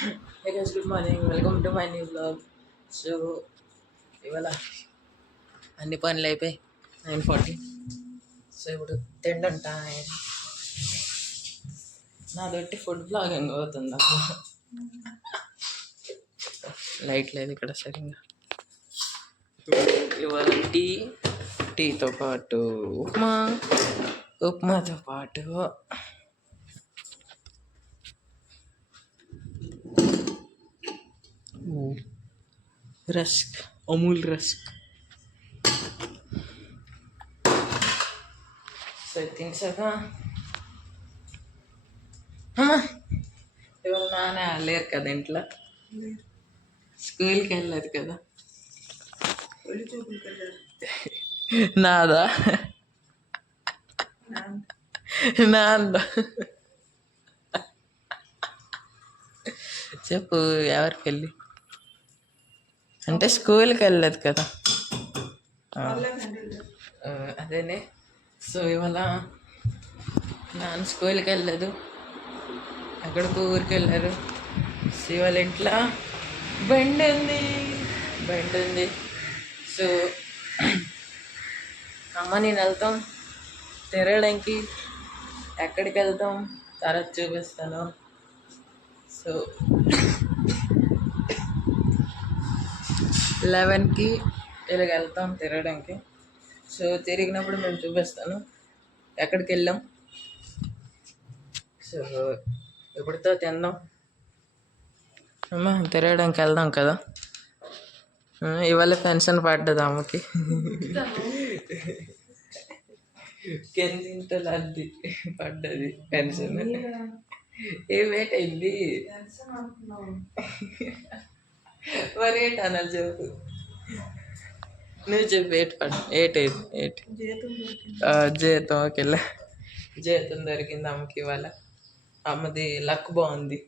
Hey guys, good morning. Welcome to my new vlog. So ఇవాళ అన్ని పనులు అయిపోయి 9:40. సో ఇప్పుడు తిండంటా నాదొట్టి ఫుడ్ బ్లాగింగ్ అవుతుంది. లైట్ లేదు ఇక్కడ సరిగ్గా. ఇవాళ టీతో పాటు ఉప్మాతో పాటు రస్క్, అమూల్ రస్క్. సో తినేసాక ఇవాళ నాన్న లేరు కదా ఇంట్లో, స్కూల్కి వెళ్ళలేదు కదా. నాదా నాన్న చెప్పు, ఎవరి పెళ్ళి అంటే స్కూల్కి వెళ్ళలేదు కదా. అదేనే. సో ఇవాళ నాన్న స్కూల్కి వెళ్ళలేదు, ఎక్కడికో ఊరికి వెళ్ళారు. సో ఇవాళ ఇంట్లో బండి ఉంది. సో అమ్మ నేను వెళ్తాం తిరగడానికి. ఎక్కడికి వెళ్తాం తర్వాత చూపిస్తాను. సో 11కి ఇలాగ వెళ్తాం తిరగడానికి. సో తిరిగినప్పుడు మేము చూపిస్తాను ఎక్కడికి వెళ్ళాం. సో ఎప్పుడుతో తిందాం అమ్మా, తిరగడానికి వెళ్దాం కదా. ఇవాళ పెన్షన్ పడ్డది అమ్మకి. కిందింటలు అది పడ్డది పెన్షన్. ఏమేటైంది మరి ఏంటి అనాలి చెప్పు, నువ్వు చెప్పు. ఏటి జీతం. ఓకేలా, జీతం దొరికింది అమ్మకి ఇవాళ. అమ్మది లక్ బాగుంది.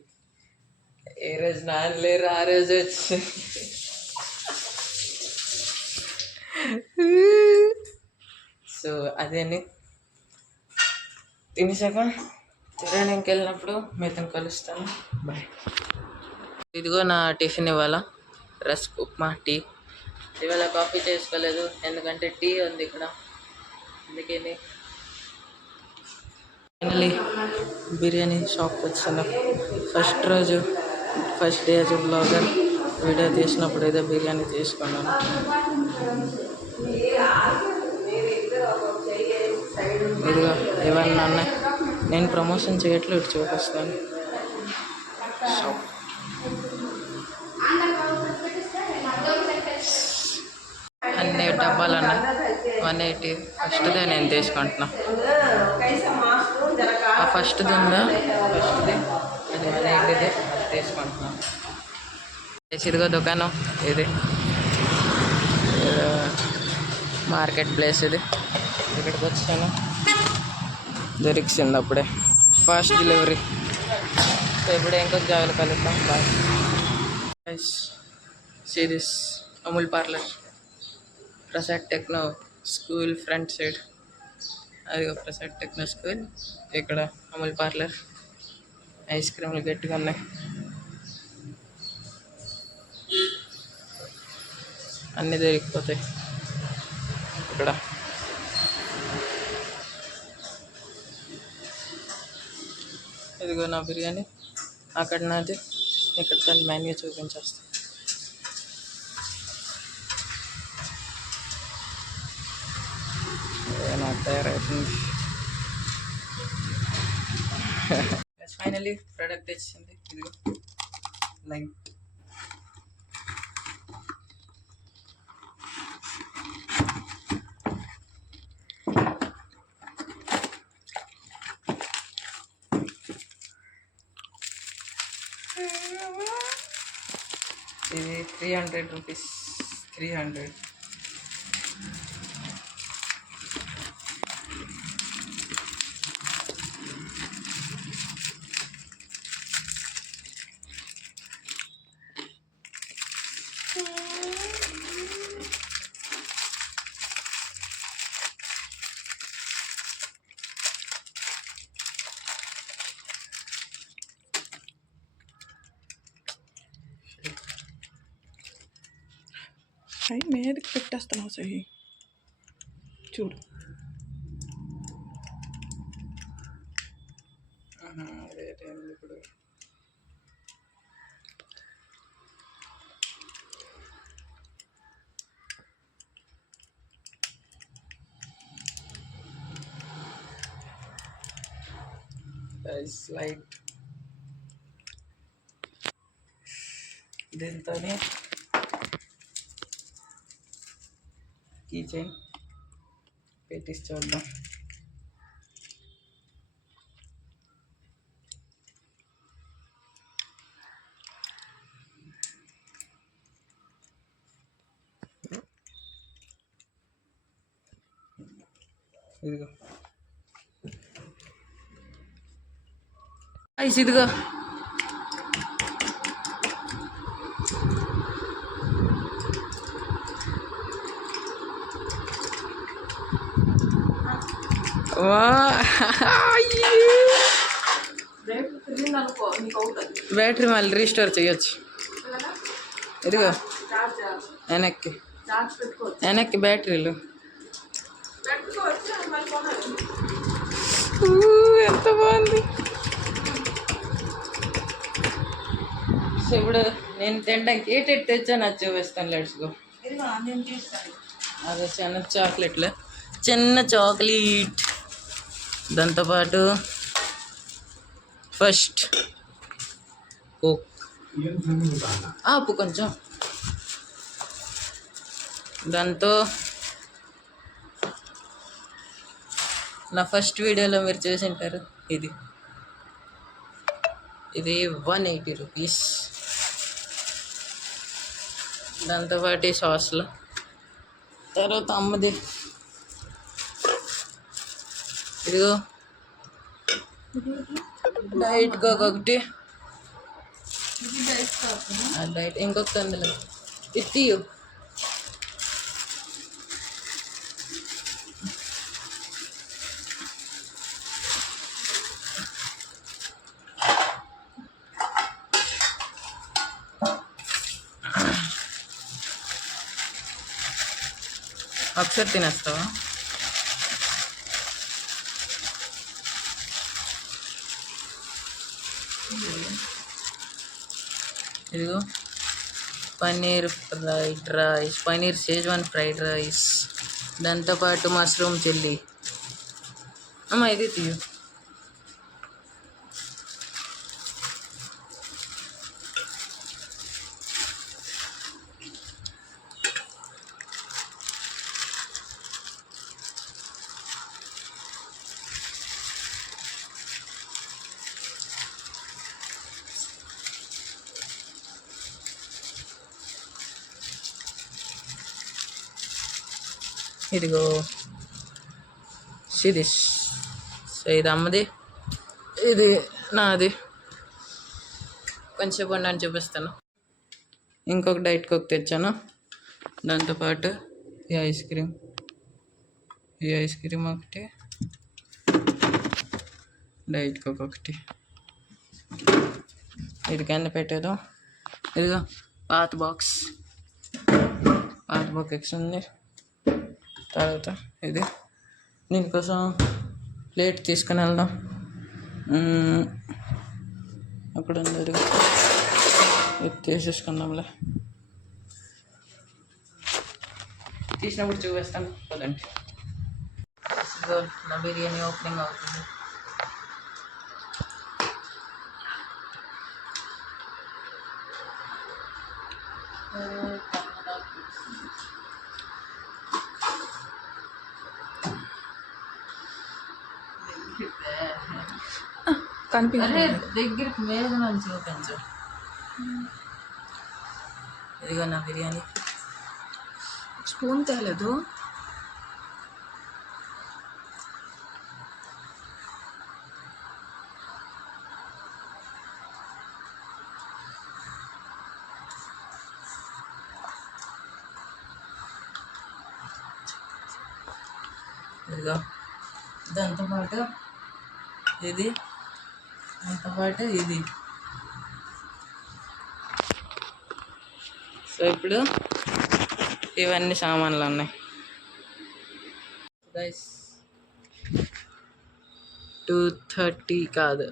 ఏ రోజు నాన్న లేరు ఆ రోజు వచ్చి. సో అదేని తినేసాక తిరగడానికి వెళ్ళినప్పుడు మీతో కలుస్తాను. బాయ్. ఇదిగో నా టిఫిన్ ఇవాళ రస్క్, ఉప్మా, టీ. ఇవాళ కాఫీ చేసుకోలేదు ఎందుకంటే టీ ఉంది ఇక్కడ, అందుకని. ఫైనలీ బిర్యానీ షాప్కి వచ్చాను. First day as blogger video తీసినప్పుడు అయితే బిర్యానీ తీసుకున్నాను. ఇదిగో ఇవాళ నాన్న నేను ప్రమోషన్ చేయట్లేదు, చూపిస్తాను. షాప్ అన్ని డబ్బాలు అన్న 180. ఫస్ట్దే నేను తీసుకుంటున్నా. ఫస్ట్ది ఉందా, ఫస్ట్ది అది 180ది, అది తీసుకుంటున్నాను. ఇదిగో దుకాణం, ఇది మార్కెట్ ప్లేస్. ఇది ఇక్కడికి వచ్చాను, దొరికింది అప్పుడే. Fast delivery. సో ఇప్పుడే ఇంకొక జాగ్రత్త కలుద్దాం. Bye. See this Amul parlour, Prasad techno school front side. అది ప్రసాద్ టెక్నో స్కూల్, ఇక్కడ అమూల్ పార్లర్. ఐస్ క్రీమ్లు గట్టిగా ఉన్నాయి. అన్నీ దొరికిపోతాయి ఇక్కడ. ఇదిగో నా బిర్యానీ, అక్కడ నాది, ఇక్కడ దాని మెన్యూ చూపించేస్తాను. నాకు తయారైతుంది. ఫైనలీ ప్రోడక్ట్ తెచ్చింది. ఇదిగో లైట్. ఇది 300 రూపీస్. 300. అవి మీదకి పెట్టేస్తున్నావు సహి చూడు. అదే టైంలో ఇప్పుడు లైట్ దీంతోనే కీ చైన్ పెట్టిసి చూద్దాం. ఇదిగో ఇదిగో బ్యాటరీ మళ్ళీ రీస్టోర్ చేయొచ్చు. ఇదిగో వెనక్కి బ్యాటరీలు ఎంత బాగుంది. సో ఇప్పుడు నేను తినడానికి ఏటెట్ తెచ్చాను అది చూపిస్తాను. Let's go. అదే చిన్న చాక్లెట్ దాంతోపాటు ఫస్ట్ కోక్ ఆపు కొంచెం. దాంతో నా ఫస్ట్ వీడియోలో మీరు చూసింటారు ఇది 180 రూపీస్. దాంతోపాటు సాస్లో తర్వాత అమ్మది ఇదిగో డైట్ కోక్ ఒకటి. డైట్ ఇంకొకటి అందులో ఇట్టియు. ఒకసారి తినేస్తావా? ఇదిగో paneer fried rice, paneer Schezwan fried rice, దాంతోపాటు మష్రూమ్ చిల్లీ. అమ్మ ఇది తీయు. ఇదిగో సిదిష్. సో ఇది అమ్మది, ఇది నాది. కొంచెం ఉండని చూపిస్తాను. ఇంకొక డైట్ కోక్ తెచ్చాను. దాంతోపాటు ఈ ఐస్ క్రీమ్ ఒకటి, డైట్ కోక్ ఒకటి. ఇది కింద పెట్టేదో. ఇదిగో పాత బాక్స్ ఎక్స్ ఉంది. తర్వాత ఇది దీనికోసం ప్లేట్ తీసుకుని వెళ్దాం. అక్కడ ఉంది, ఇది తీసేసుకుందాంలే. తీసినప్పుడు చూపిస్తాను కదండి. నా బిర్యానీ ఓపెనింగ్ అవుతుంది. దగ్గరికి మీద నుంచి చూపించు. ఇదిగో నా బిర్యానీ. స్పూన్ తేలేదు. ఇదిగో దాంతోపాటు ఇది, దాంతోపాటు ఇది. సో ఇప్పుడు ఇవన్నీ సామాన్లు ఉన్నాయి గైస్. 2:30 కాదు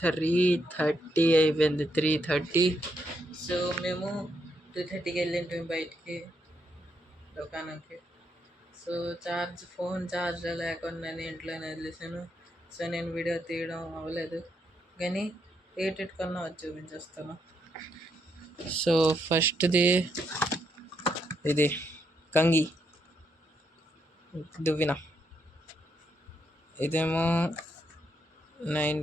3:30 అయిపోయింది. 3:30. సో మేము 2:30కి వెళ్ళింటాం బయటికి దుకాణంకి. సో ఫోన్ ఛార్జ్ లేకుండా నేను ఇంట్లోనే వదిలేసాను. సో నేను వీడియో తీయడం అవ్వలేదు, కానీ ఏటికన్నా వచ్చి చూపించేస్తాను. సో ఫస్ట్ది ఇది కంగి దువ్విన. ఇదేమో 9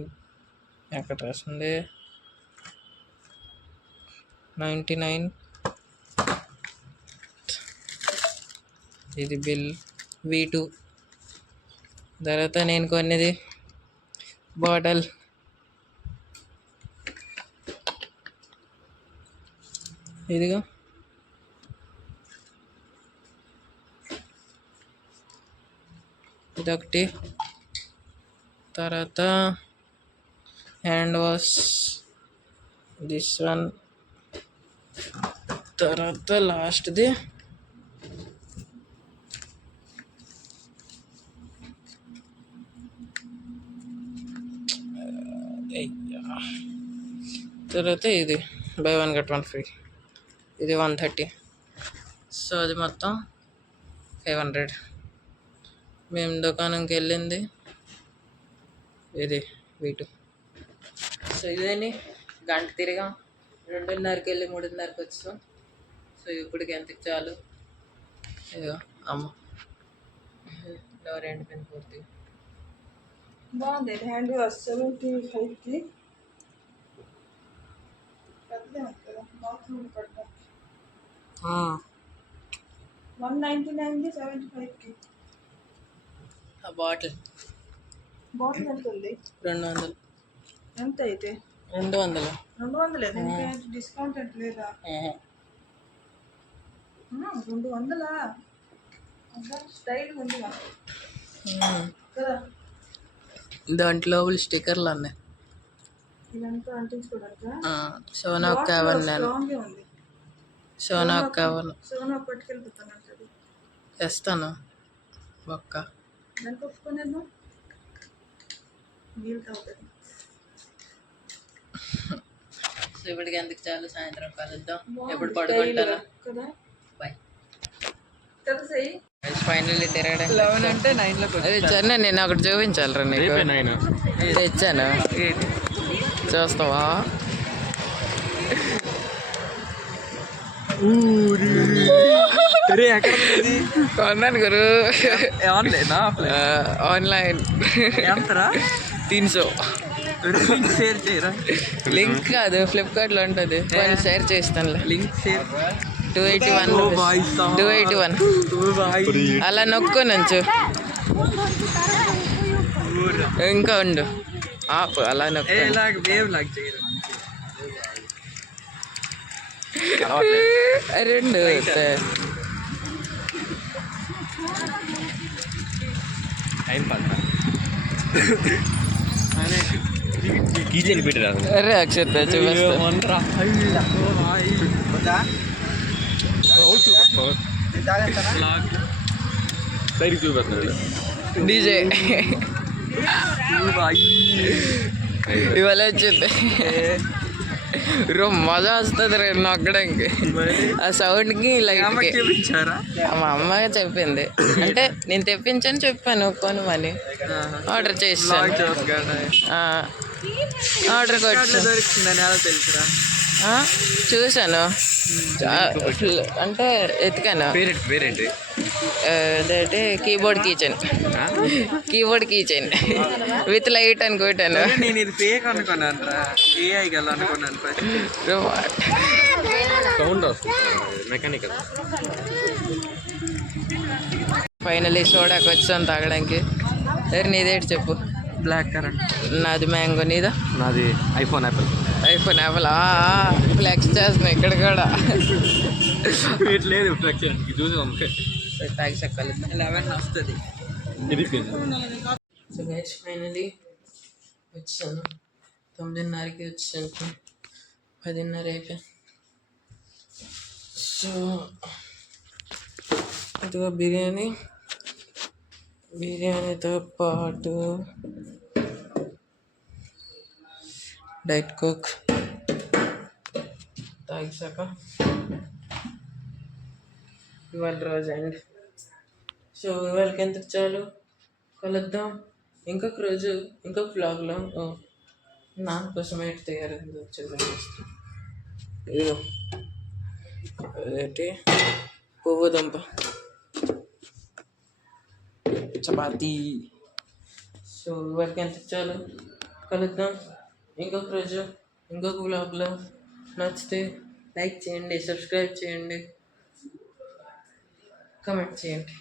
ఎక్కడ రాసింది 99. ఇది బిల్ V2. తర్వాత నేను కొన్నది బాటిల్. ఇదిగో ఇదొకటి. తర్వాత హ్యాండ్ వాష్ దిస్ వన్. తర్వాత లాస్ట్ది తర్వాత ఇది బై 1 get 1 free. ఇది 130. సో అది మొత్తం 500. మేము దుకాణంకి వెళ్ళింది ఇది V2. సో ఇదేని గంట తిరిగాం. 2:30కి వెళ్ళి 3:30కి వచ్చాం. సో ఇప్పటికి ఎంతకి చాలు. ఇదిగో అమ్మ డోర్ ఎండిపోయింది పూర్తిగా. బాగుంది హ్యాండ్ వాష్ 75కి. బాత్రూమ్ కట్ట 199కి 75కి. ఆ బాటిల్ ఎంత ఉంది? 200. ఎంత అయితే 200. 200 డిస్కౌంట్ ఎంత లేదా? 200 స్టైల్ ఉంది కదా. దాంట్లో స్టిక్కర్లు ఉన్నాయి. ఇదంతా అంటించుకోవడానికి సోనా కావాలి. సోనా కావాలి. సోనా పట్టుకెళ్ళిపోతాను తెస్తాను ఒక్క దానికి ఒప్పుకునేద్దాం. నీళ్ళు తాగుతుంది. సో ఇప్పటికి ఎందుకు చాలు. సాయంత్రం కలుద్దాం. ఎప్పుడు పడుకుంటాను కదా. బాయ్. తెలిసి ఫైనల్లీ తిరగడానికి 11 అంటే 9లోకి అదే చెన్న. నేను ఒకటి చూపించాలరా నీకు. తెచ్చాను చూస్తావా? కొన్నాను గురు. ఆన్లైన్ 300. లింక్ కాదు, ఫ్లిప్కార్ట్లో ఉంటుంది. షేర్ చేస్తానులే. Link share 281. అలా నొక్కు నుంచు. ఇంకా ఉండు ఆపు. అలా నొక్కు. రెండు అరే అక్షత్ చూపిస్తా. డీజే ఇవాళ వచ్చింది. మజా వస్తుంది రే నొక్కడానికి. ఆ సౌండ్కి లైట్ మా అమ్మ చెప్పింది. అంటే నేను తెప్పించని చెప్పాను కొనుమని. ఆర్డర్ చేస్తాను. ఆర్డర్ చూసాను. అంటే ఎతికాను. అదే కీబోర్డ్ కీచైన్ విత్ లైట్ అని కొట్టాను. నేను ఇది ఫేక్ అనుకున్నాను రా. ఏఐ గల అనుకున్నాను. ఫైనలీ సోడాకి వచ్చాను తాగడానికి. నీదేంటి చెప్పు. Black currant. నాది మ్యాంగో. నీదా? నాది ఐఫోన్ యాపిల్. ఫ్లెక్స్ చేస్తున్నాయి ఇక్కడ కూడా. లేదు చూసి తాగి చెక్కాలి. 11 వస్తుంది. సో గైస్ ఫైనలీ వచ్చాను. 9:30కి వచ్చాను. 10:30 అయిపోయింది. సో ఇదిగో బిర్యానీ, బిర్యానీతో పాటు డైట్ కోక్ తాగిసాక ఇవాళ రోజు అండి. సో ఇవాళకి ఎందుకు చాలు, కలుద్దాం ఇంకొక రోజు ఇంకొక వ్లాగ్లో. నా కోసం ఏంటి తయారైంది వచ్చేది, ఇదిగో అదేంటి పువ్వు దుంప చపాతీ. సో ఇవాళకి ఎంత చాలు, కలుద్దాం ఇంకొక రోజు ఇంకొక వ్లాగ్లో. నచ్చితే లైక్ చేయండి, సబ్స్క్రైబ్ చేయండి, కమెంట్ చేయండి.